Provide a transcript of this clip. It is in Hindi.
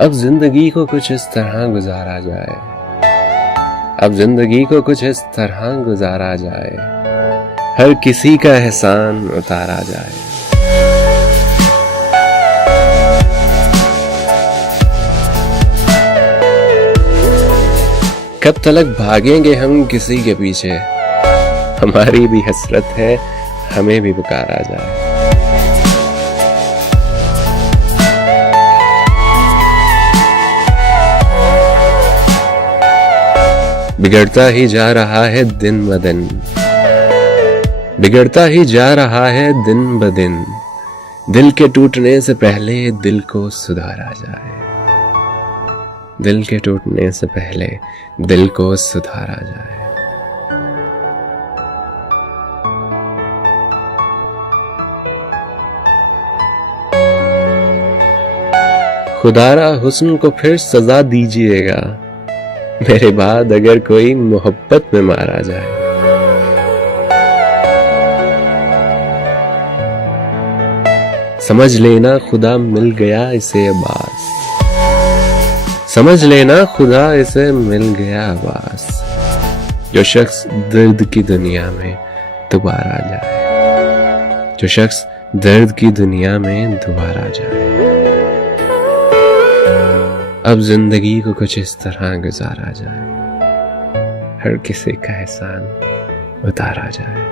अब जिंदगी को कुछ इस तरह गुजारा जाए, अब जिंदगी को कुछ इस तरह गुजारा जाए, हर किसी का एहसान उतारा जाए। कब तलक भागेंगे हम किसी के पीछे, हमारी भी हसरत है हमें भी पुकारा जाए। बिगड़ता ही जा रहा है दिन ब दिन, बिगड़ता ही जा रहा है दिन ब दिन, दिल के टूटने से पहले दिल को सुधारा जाए, दिल के टूटने से पहले दिल को सुधारा जाए। खुदारा हुस्न को फिर सजा दीजिएगा, मेरे बाद अगर कोई मोहब्बत में मारा जाए। समझ लेना खुदा मिल गया इसे अब्बास, समझ लेना खुदा इसे मिल गया अब्बास, जो शख्स दर्द की दुनिया में दोबारा जाए, जो शख्स दर्द की दुनिया में दोबारा जाए। अब जिंदगी को कुछ इस तरह गुजारा जाए, हर किसी का एहसान उतारा जाए।